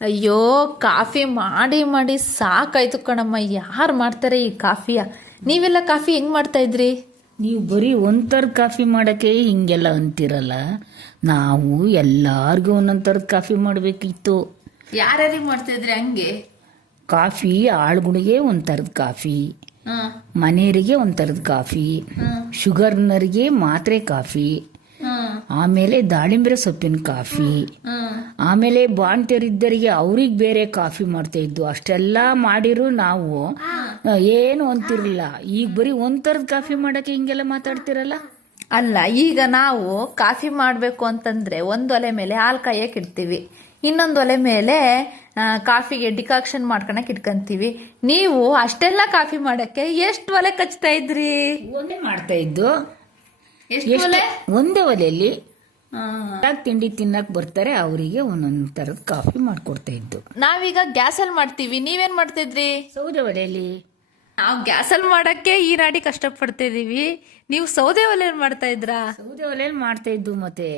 ಅಯ್ಯೋ ಕಾಫಿ ಮಾಡಿ ಮಾಡಿ ಸಾಕಾಯ್ತು ಕಣಮ್ಮ. ಯಾರು ಮಾಡ್ತಾರೆ ಈ ಕಾಫಿಯ? ನೀವೆಲ್ಲ ಕಾಫಿ ಹೆಂಗ್ ಮಾಡ್ತಾ ಇದ್ರಿ? ನೀವು ಬರೀ ಒಂಥರದ ಕಾಫಿ ಮಾಡೋಕ್ಕೆ ಹಿಂಗೆಲ್ಲ ಅಂತಿರಲ್ಲ? ನಾವು ಎಲ್ಲಾರ್ಗೂ ಒಂದೊಂದು ಥರದ ಕಾಫಿ ಮಾಡಬೇಕಿತ್ತು. ಯಾರ್ಯಾರಿಗೆ ಮಾಡ್ತಾ ಇದ್ರಿ ಹಂಗೆ? ಕಾಫಿ ಆಳುಗಳಿಗೆ ಒಂದು ಥರದ ಕಾಫಿ ಮನೆಯವರಿಗೆ ಒಂದು ಥರದ ಕಾಫಿ ಶುಗರ್ನರಿಗೆ ಮಾತ್ರೆ ಕಾಫಿ ಆಮೇಲೆ ದಾಳಿಂಬೆ ಸೊಪ್ಪಿನ ಕಾಫಿ. ಆಮೇಲೆ ಬಾಣ್ತಿಯರಿದ್ದರಿಗೆ ಅವ್ರಿಗೆ ಬೇರೆ ಕಾಫಿ ಮಾಡ್ತಾ ಇದ್ದು. ಅಷ್ಟೆಲ್ಲ ಮಾಡಿರು ನಾವು. ಏನು ಅಂತಿರಲಿಲ್ಲ. ಈಗ ಬರೀ ಒಂದ್ ಕಾಫಿ ಮಾಡಕ್ಕೆ ಹಿಂಗೆಲ್ಲ ಮಾತಾಡ್ತಿರಲ್ಲ? ಅಲ್ಲ ಈಗ ನಾವು ಕಾಫಿ ಮಾಡಬೇಕು ಅಂತಂದ್ರೆ ಒಂದು ಒಲೆ ಮೇಲೆ ಹಾಲು ಕಾಯಕ್ಕೆ ಇಡ್ತೀವಿ. ಇನ್ನೊಂದು ಒಲೆ ಮೇಲೆ ಕಾಫಿಗೆ ಡಿಕಾಕ್ಷನ್ ಮಾಡ್ಕೊಳಕ್ ಇಟ್ಕೊಂತೀವಿ. ನೀವು ಅಷ್ಟೆಲ್ಲ ಕಾಫಿ ಮಾಡಕ್ಕೆ ಎಷ್ಟು ಒಲೆ ಕಚ್ತಾ ಇದ್ರಿ? ಒಂದೇ ಮಾಡ್ತಾ ಇದ್ದು. ಒಲೆ ಒಂದೇ ಒಲೆಯಲ್ಲಿ ತಿಂಡಿ ತಿನ್ನಕ್ ಬರ್ತಾರೆ ಅವರಿಗೆ ಒಂದೊಂದ್ ತರದ ಕಾಫಿ ಮಾಡ್ಕೊಡ್ತಾ ಇದ್ದು. ನಾವೀಗ ಗ್ಯಾಸಲ್ಲಿ ಮಾಡ್ತೀವಿ. ನೀವೇನ್ ಮಾಡ್ತಿದ್ರಿ? ಸೌದೆ ಒಲೆಯಲ್ಲಿ. ನಾವು ಗ್ಯಾಸಲ್ಲಿ ಮಾಡಕ್ಕೆ ಈ ನಾಡಿ ಕಷ್ಟಪಡ್ತಾ ಇದೀವಿ ನೀವು ಸೌದೆ ಒಲೆಯಲ್ಲಿ ಮಾಡ್ತಾ ಇದ್ರಾ? ಸೌದೆ ಒಲೆಯಲ್ಲಿ ಮಾಡ್ತಾ ಇದ್ದು ಮತ್ತೆ